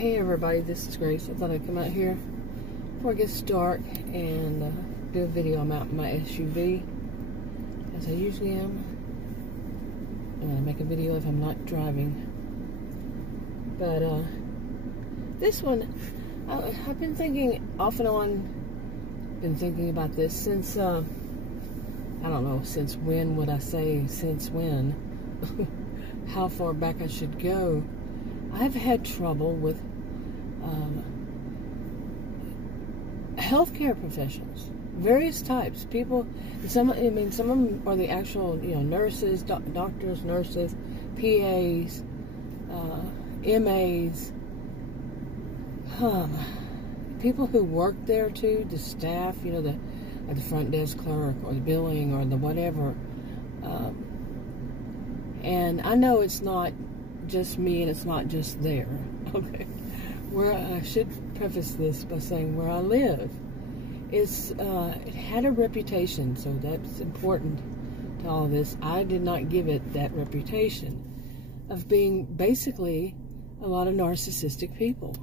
Hey everybody, this is Grace. I thought I'd come out here before it gets dark and do a video. I'm out in my SUV, as I usually am, and I make a video if I'm not driving. But this one, I've been thinking off and on, been thinking about this since, I don't know, since when would I say, since when, how far back I should go. I've had trouble with healthcare professionals, various types, people. Some of them are the actual, nurses, doctors, nurses, PAs, MAs, people who work there too, the staff, the front desk clerk or the billing or the whatever. And I know it's not just me and it's not just there. Okay, where I should preface this by saying where I live, it had a reputation, so that's important to all of this. I did not give it that reputation of being basically a lot of narcissistic people.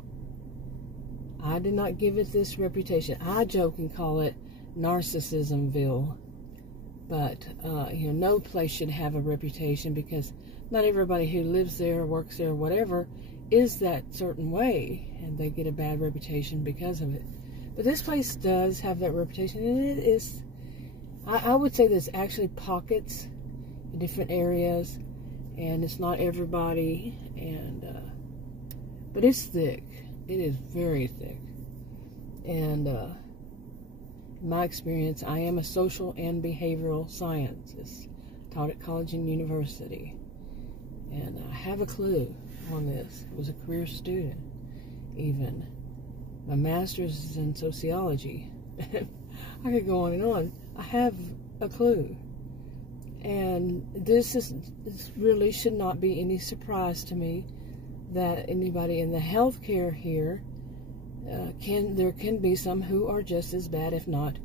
I did not give it this reputation. I joke and call it Narcissismville, but no place should have a reputation, because not everybody who lives there, works there, whatever, is that certain way, and they get a bad reputation because of it. But this place does have that reputation, and it is, I would say there's actually pockets in different areas, and it's not everybody, and but it's thick. It is very thick. And in my experience, I am a social and behavioral scientist, taught at college and university. And I have a clue on this. I was a career student, even. My master's is in sociology. I could go on and on. I have a clue. And this really should not be any surprise to me that anybody in the healthcare here, there can be some who are just as bad, if not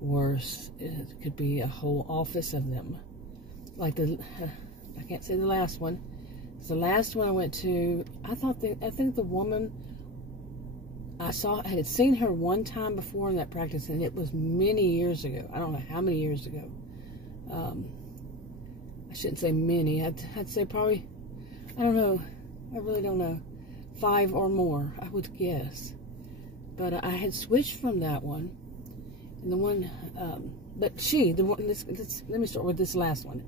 worse. It could be a whole office of them. Like I can't say the last one. It's the last one I went to. I think the woman I had seen her one time before in that practice, and it was many years ago. I don't know how many years ago. I shouldn't say many. I'd say probably, I don't know. I really don't know. 5 or more, I would guess. But I had switched from that one, and the one, let me start with this last one.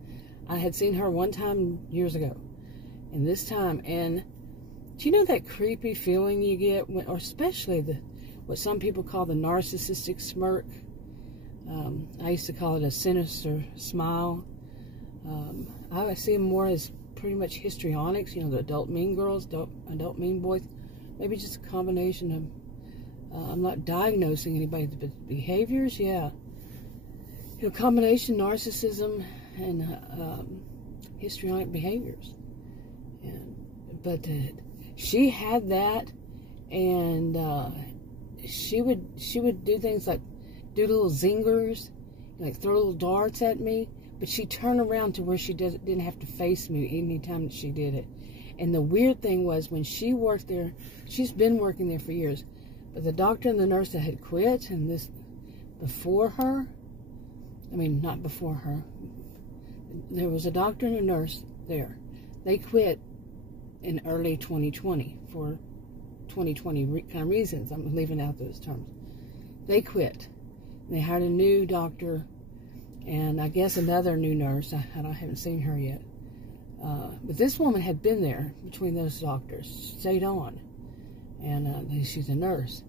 I had seen her one time years ago, and this time, and do you know that creepy feeling you get, or especially what some people call the narcissistic smirk? I used to call it a sinister smile. I see them more as pretty much histrionics, the adult mean girls, adult mean boys. Maybe just a combination of, I'm not diagnosing anybody, but behaviors, yeah. Combination narcissism and histrionic behaviors. But she had that, and she would do things like do little zingers, like throw little darts at me, but she'd turn around to where she didn't have to face me anytime that she did it. And the weird thing was, when she worked there, she's been working there for years, but the doctor and the nurse that had quit, and this before her, not before her, there was a doctor and a nurse there. They quit in early 2020 for 2020 kind of reasons. I'm leaving out those terms. They quit. They hired a new doctor, and I guess another new nurse. I haven't seen her yet. But this woman had been there between those doctors, stayed on, and she's a nurse.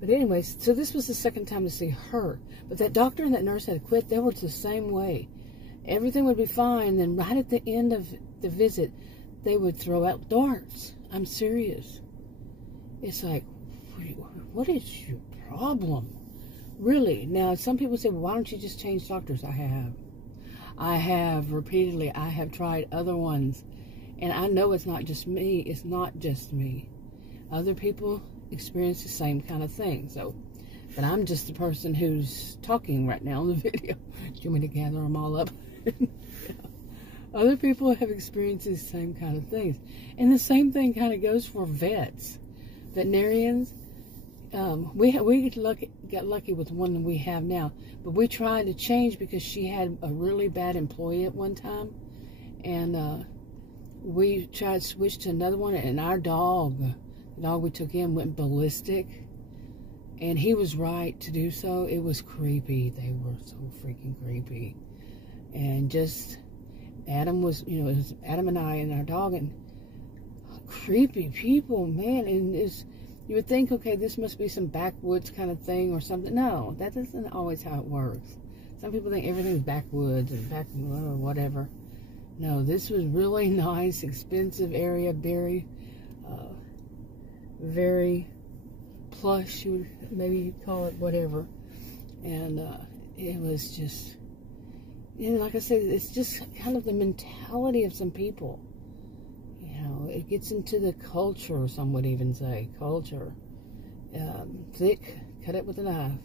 But anyways, so this was the second time to see her. But that doctor and that nurse had quit. They were the same way. Everything would be fine. Then right at the end of the visit, they would throw out darts. I'm serious. It's like, what is your problem? Really? Now, some people say, well, why don't you just change doctors? I have repeatedly. I have tried other ones. And I know it's not just me. It's not just me. Other people experience the same kind of thing. So, but I'm just the person who's talking right now in the video. Do you want me to gather them all up? Other people have experienced these same kind of things. And the same thing kind of goes for veterinarians. We got lucky with one that we have now. But we tried to change because she had a really bad employee at one time. And we tried to switch to another one. And our dog, the dog we took in, went ballistic. And he was right to do so. It was creepy. They were so freaking creepy. And just, Adam was, it was Adam and I and our dog, and creepy people, man. And you would think, okay, this must be some backwoods kind of thing or something. No, that isn't always how it works. Some people think everything's backwoods and or whatever. No, this was really nice, expensive area, very plush, you would maybe call it, whatever. And it was just, like I said, it's just kind of the mentality of some people. It gets into the culture, some would even say, culture. Thick, cut it with a knife.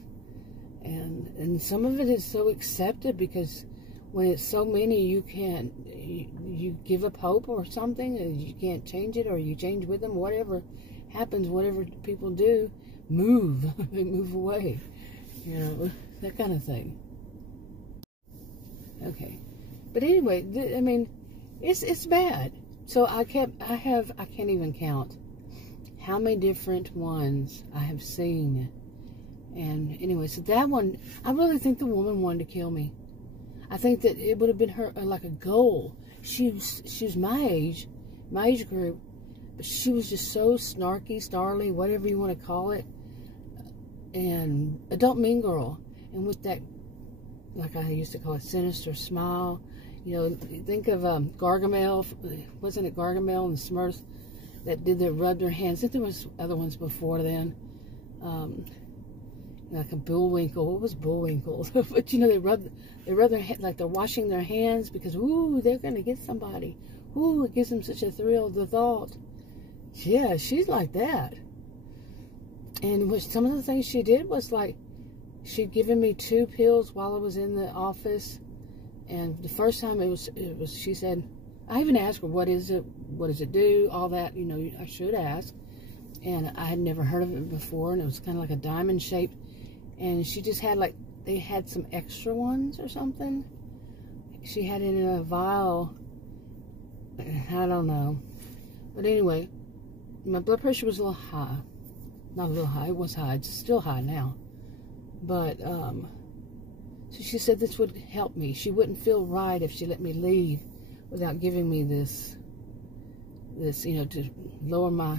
And some of it is so accepted because when it's so many, you give up hope or something, and you can't change it, or you change with them, whatever happens, whatever people do, they move away, that kind of thing. Okay, but anyway, I mean, it's bad. So I can't even count how many different ones I have seen. And anyway, so that one, I really think the woman wanted to kill me. I think that it would have been her like a goal. She was my age group, but she was just so snarky, snarly, whatever you want to call it, and adult mean girl. And with that, like I used to call it, sinister smile. Think of Gargamel. Wasn't it Gargamel and the Smurfs that rubbed their hands? I think there was other ones before then. Like a Bullwinkle. What was Bullwinkle? But they rub their hands like they're washing their hands because, ooh, they're going to get somebody. Ooh, it gives them such a thrill, the thought. Yeah, she's like that. And some of the things she did was like, she'd given me 2 pills while I was in the office. And the first time it was, she said, I even asked her, what is it? What does it do? All that, I should ask. And I had never heard of it before. And it was kind of like a diamond shape. And she just had they had some extra ones or something. She had it in a vial. I don't know. But anyway, my blood pressure was a little high. Not a little high, it was high. It's still high now. But, so she said this would help me. She wouldn't feel right if she let me leave without giving me this, to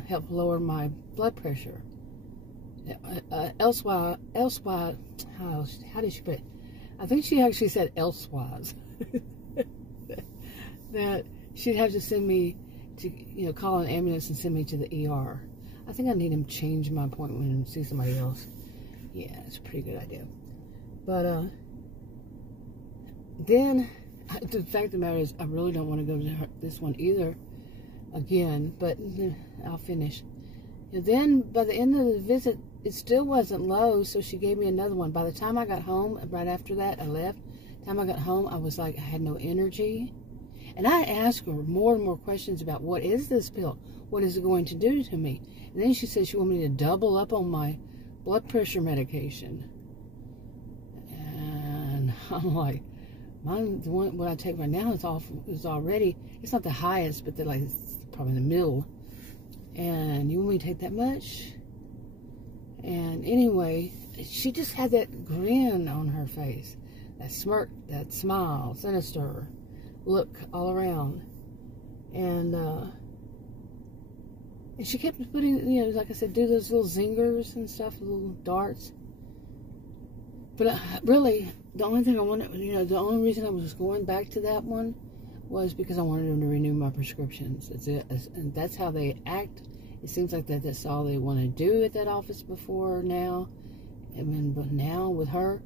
help lower my blood pressure. Elsewise, how did she put it? I think she actually said elsewise. That she'd have to send me to, call an ambulance and send me to the ER. I think I need to change my appointment and see somebody else. Yeah, it's a pretty good idea. But, then, the fact of the matter is, I really don't want to go to this one either again, but I'll finish. And then, by the end of the visit, it still wasn't low, so she gave me another one. By the time I got home, right after that, I left. By the time I got home, I was like, I had no energy. And I asked her more and more questions about, what is this pill? What is it going to do to me? And then she said she wanted me to double up on my blood pressure medication. And I'm like, the one what I take right now is already, it's not the highest, but they're like, it's probably in the middle. And you want me to take that much? And anyway, she just had that grin on her face, that smirk, that smile, sinister look all around. And she kept putting, like I said, do those little zingers and stuff, little darts. But really, the only thing I wanted, the only reason I was going back to that one was because I wanted them to renew my prescriptions. That's it. And that's how they act. It seems like that's all they want to do at that office before now. But now with her,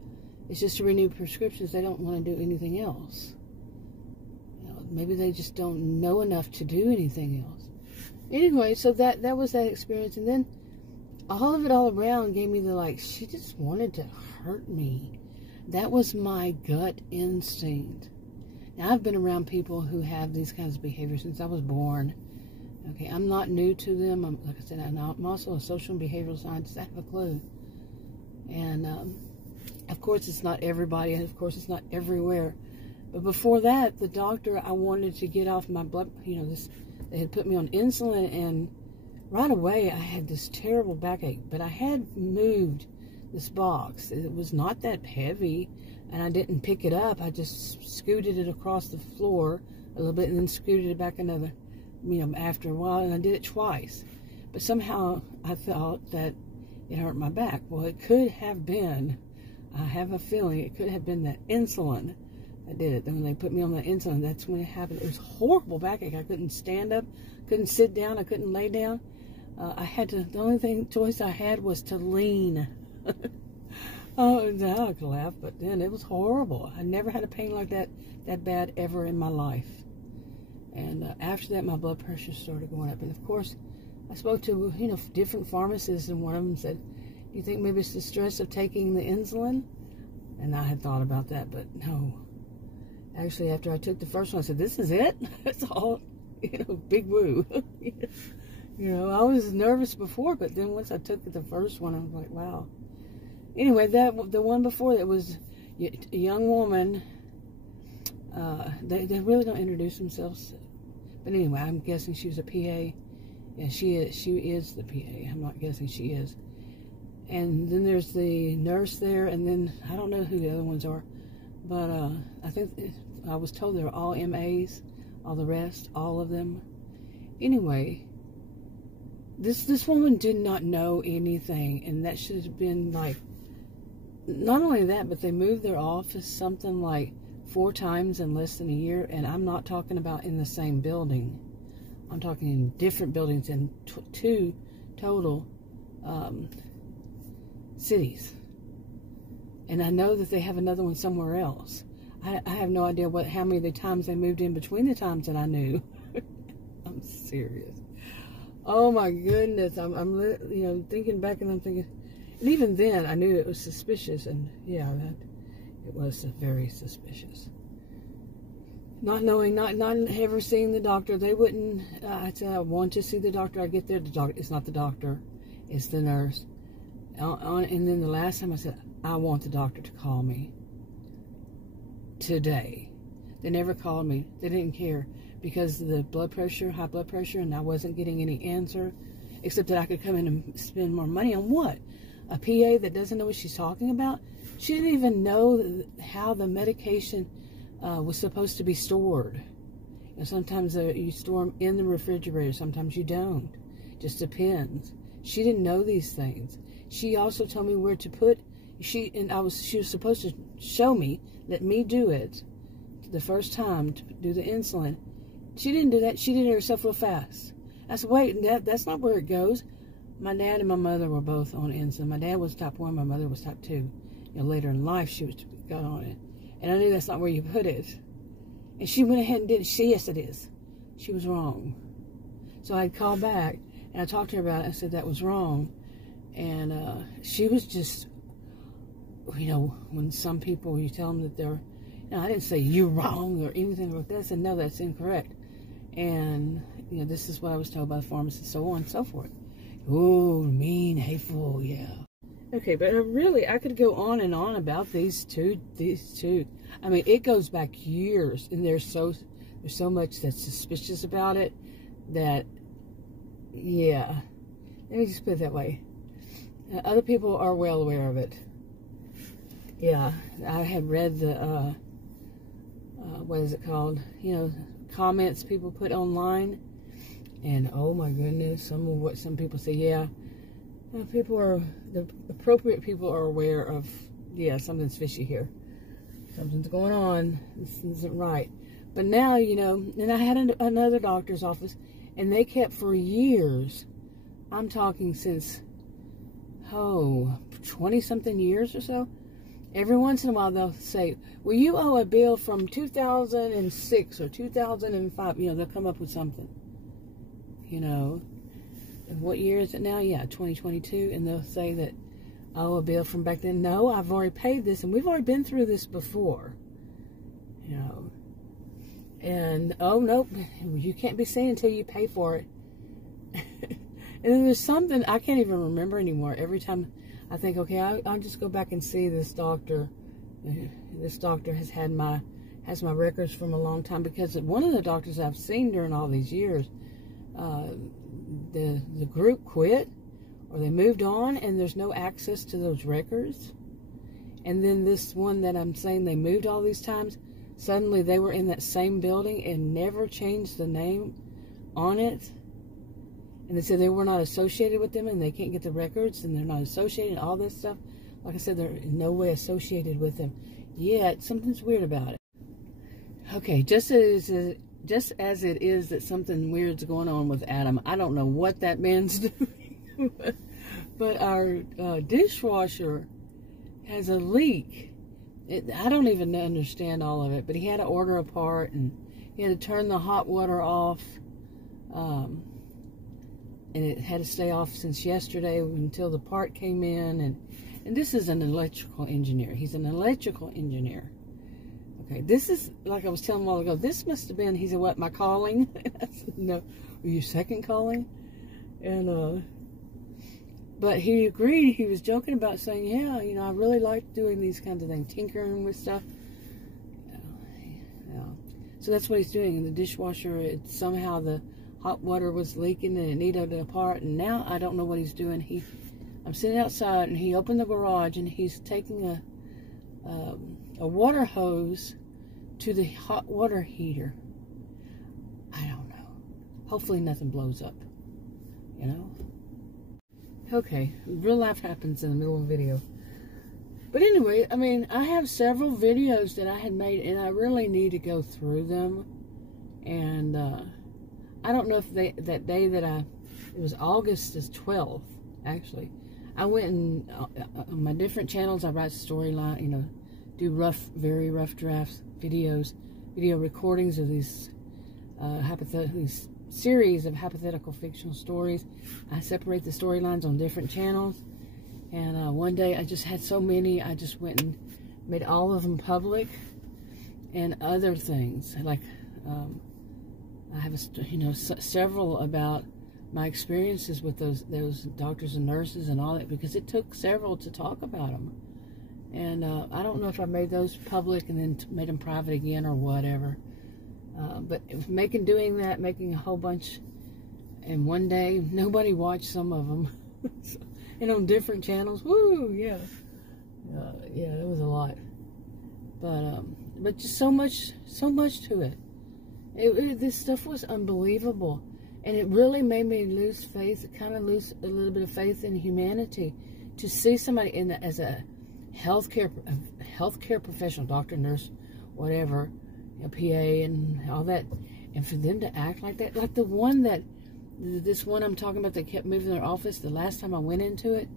it's just to renew prescriptions. They don't want to do anything else. Maybe they just don't know enough to do anything else. Anyway, so that was that experience. And then all of it all around gave me the, she just wanted to hurt me. That was my gut instinct. Now, I've been around people who have these kinds of behaviors since I was born. Okay, I'm not new to them. Like I said, I'm also a social and behavioral scientist. I have a clue. And, of course, it's not everybody, and of course, it's not everywhere. But before that, the doctor, I wanted to get off my blood, they had put me on insulin, and right away, I had this terrible backache. But I had moved this box. It was not that heavy, and I didn't pick it up. I just scooted it across the floor a little bit and then scooted it back another, after a while, and I did it twice. But somehow I thought that it hurt my back. Well, it could have been, I have a feeling it could have been that insulin that did it. Then when they put me on the insulin, that's when it happened. It was horrible backache. I couldn't stand up, couldn't sit down, I couldn't lay down. The only choice I had was to lean. Oh, now I can laugh, but then it was horrible. I never had a pain like that bad ever in my life. And after that, my blood pressure started going up. And of course, I spoke to, different pharmacists, and one of them said, "Do you think maybe it's the stress of taking the insulin?" And I had thought about that, but no. Actually, after I took the first one, I said, "This is it? It's all, big woo." I was nervous before, but then once I took the first one, I was like, wow. Anyway, the one before that was a young woman. They really don't introduce themselves. But anyway, I'm guessing she was a PA. Yeah, she is the PA. I'm not guessing she is. And then there's the nurse there, and then I don't know who the other ones are. But I think I was told they're all MAs, all the rest, all of them. Anyway, this woman did not know anything, and that should have been like, not only that, but they moved their office something like 4 times in less than a year, and I'm not talking about in the same building. I'm talking in different buildings in 2 total cities. And I know that they have another one somewhere else. I have no idea how many of the times they moved in between the times that I knew. I'm serious. Oh my goodness. I'm thinking back, and I'm thinking, and even then I knew it was suspicious, and yeah, it was very suspicious. Not knowing, not ever seeing the doctor. They wouldn't, I'd say I want to see the doctor. I get there, the doctor, it's not the doctor, it's the nurse. And then the last time I said, I want the doctor to call me today. They never called me. They didn't care, because of the blood pressure, high blood pressure, and I wasn't getting any answer, except that I could come in and spend more money on what? A PA that doesn't know what she's talking about? She didn't even know how the medication was supposed to be stored. Sometimes you store them in the refrigerator, sometimes you don't. Just depends. She didn't know these things. She also told me where to put. She was supposed to show me, let me do it the first time to do the insulin. She didn't do that. She did it herself real fast. I said, wait, that's not where it goes. My dad and my mother were both on insulin. My dad was type 1, my mother was type 2. Later in life, she got on it. And I knew that's not where you put it. And she went ahead and did it. Yes, it is. She was wrong. So I'd call back, and I talked to her about it. I said that was wrong. And she was just, when some people, you tell them that they're, I didn't say you're wrong or anything like that. I said, no, that's incorrect. And, this is what I was told by the pharmacist, so on and so forth. Oh, mean, hateful, yeah. Okay, but I could go on and on about these two. I mean, it goes back years, and there's so much that's suspicious about it that, yeah. Let me just put it that way. Other people are well aware of it. Yeah, I had read the, what is it called? Comments people put online. And oh my goodness, some people say, yeah, the appropriate people are aware of, yeah, something's fishy here. Something's going on. This isn't right. But now, and I had another doctor's office, and they kept for years, I'm talking since, 20-something years or so. Every once in a while, they'll say, well, you owe a bill from 2006 or 2005. They'll come up with something. What year is it now? Yeah, 2022. And they'll say that, a bill from back then. No, I've already paid this, and we've already been through this before. And, oh, nope, you can't be seen until you pay for it. And then there's something I can't even remember anymore. Every time I think, okay, I'll just go back and see this doctor. This doctor has my records from a long time, because one of the doctors I've seen during all these years, the group quit, or they moved on, and there's no access to those records. And then this one that I'm saying they moved all these times, suddenly they were in that same building and never changed the name on it. And they said they were not associated with them, and they can't get the records, and they're not associated, all this stuff. Like I said, they're in no way associated with them. Yet, something's weird about it. Okay, just as it is that something weird's going on with Adam, I don't know what that man's doing. But our dishwasher has a leak. I don't even understand all of it, but he had to order a part, and he had to turn the hot water off. And it had to stay off since yesterday until the part came in. And this is an electrical engineer. He's an electrical engineer. Okay, this is, like I was telling him a while ago, this must have been, he said, what, my calling? I said, no, your second calling? And, but he agreed. He was joking about saying, yeah, you know, I really like doing these kinds of things, tinkering with stuff. Yeah. So that's what he's doing. In the dishwasher, somehow the hot water was leaking and it needed a part, and now I don't know what he's doing. I'm sitting outside, and he opened the garage, and he's taking a water hose to the hot water heater. I don't know. Hopefully nothing blows up, you know? Okay, real life happens in the middle of a video. But anyway, I mean, I have several videos that I had made, and I really need to go through them. And I don't know if that day that it was August the 12th, actually. I went and, on my different channels, I write storyline, you know, do very rough drafts, video recordings of these these series of hypothetical fictional stories. I separate the storylines on different channels. And one day I just had so many, I just went and made all of them public. And other things, like I have several about my experiences with those doctors and nurses and all that, because it took several to talk about them. And I don't know if I made those public and then made them private again or whatever. But doing making a whole bunch in one day, nobody watched some of them. And on different channels, woo, yeah. Yeah, it was a lot. But just so much to it. This stuff was unbelievable. And it really made me lose faith, kind of lose a little bit of faith in humanity. To see somebody as a healthcare professional, doctor, nurse, whatever, a PA and all that, and for them to act like that, like this one I'm talking about that kept moving their office. The last time I went into it,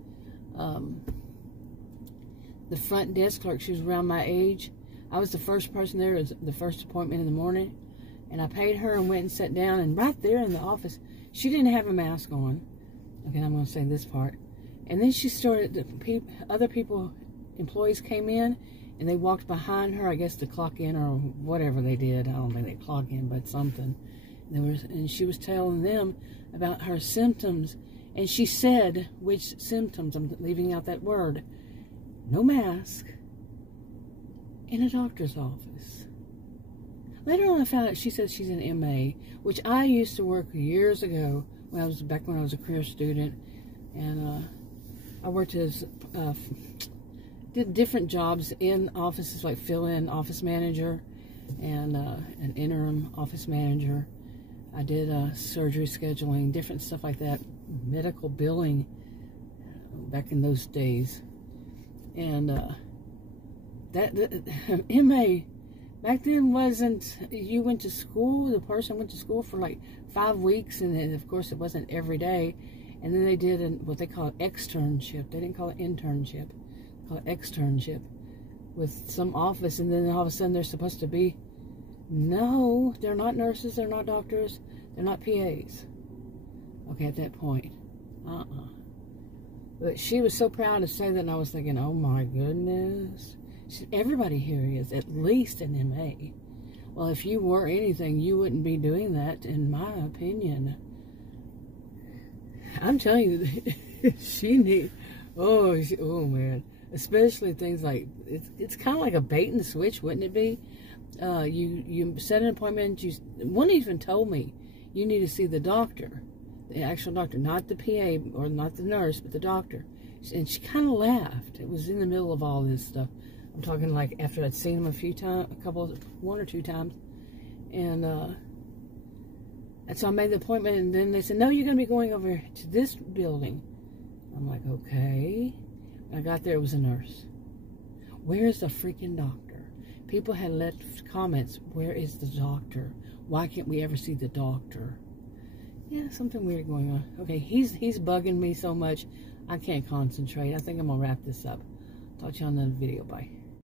the front desk clerk, she was around my age. I was the first person there. It was the first appointment in the morning. And I paid her and went and sat down, and right there in the office, she didn't have a mask on. Okay, I'm going to say this part. And then she started, other people, employees came in, and they walked behind her, I guess to clock in or whatever they did. I don't think they clocked in, but something. And she was telling them about her symptoms. And she said, which symptoms? I'm leaving out that word. No mask in a doctor's office. Later on, I found out she said she's an MA, which I used to work years ago back when I was a career student, and I worked as did different jobs in offices, like fill-in office manager and an interim office manager. I did surgery scheduling, different stuff like that, medical billing back in those days, and that MA. Back then wasn't, you went to school, the person went to school for like 5 weeks, and then, of course, it wasn't every day. And then they did what they call externship. They didn't call it internship. They call it externship with some office, and then all of a sudden they're supposed to be, no, they're not nurses, they're not doctors, they're not PAs. Okay, at that point. But she was so proud to say that, and I was thinking, oh my goodness. Everybody here is at least an MA. Well, if you were anything, you wouldn't be doing that, in my opinion. I'm telling you, she need. Oh man. Especially things like, it's kind of like a bait and switch, wouldn't it be? You set an appointment. One even told me you need to see the doctor, the actual doctor, not the PA or not the nurse, but the doctor. And she kind of laughed. It was in the middle of all this stuff. I'm talking like after I'd seen him a few times, one or two times, and so I made the appointment. And then they said, no, you're going to be going over to this building. I'm like, okay. When I got there, it was a nurse. Where's the freaking doctor? People had left comments, where is the doctor? Why can't we ever see the doctor? Yeah, something weird going on. Okay, he's bugging me so much, I can't concentrate. I think I'm going to wrap this up. Talk to you on the video. Bye.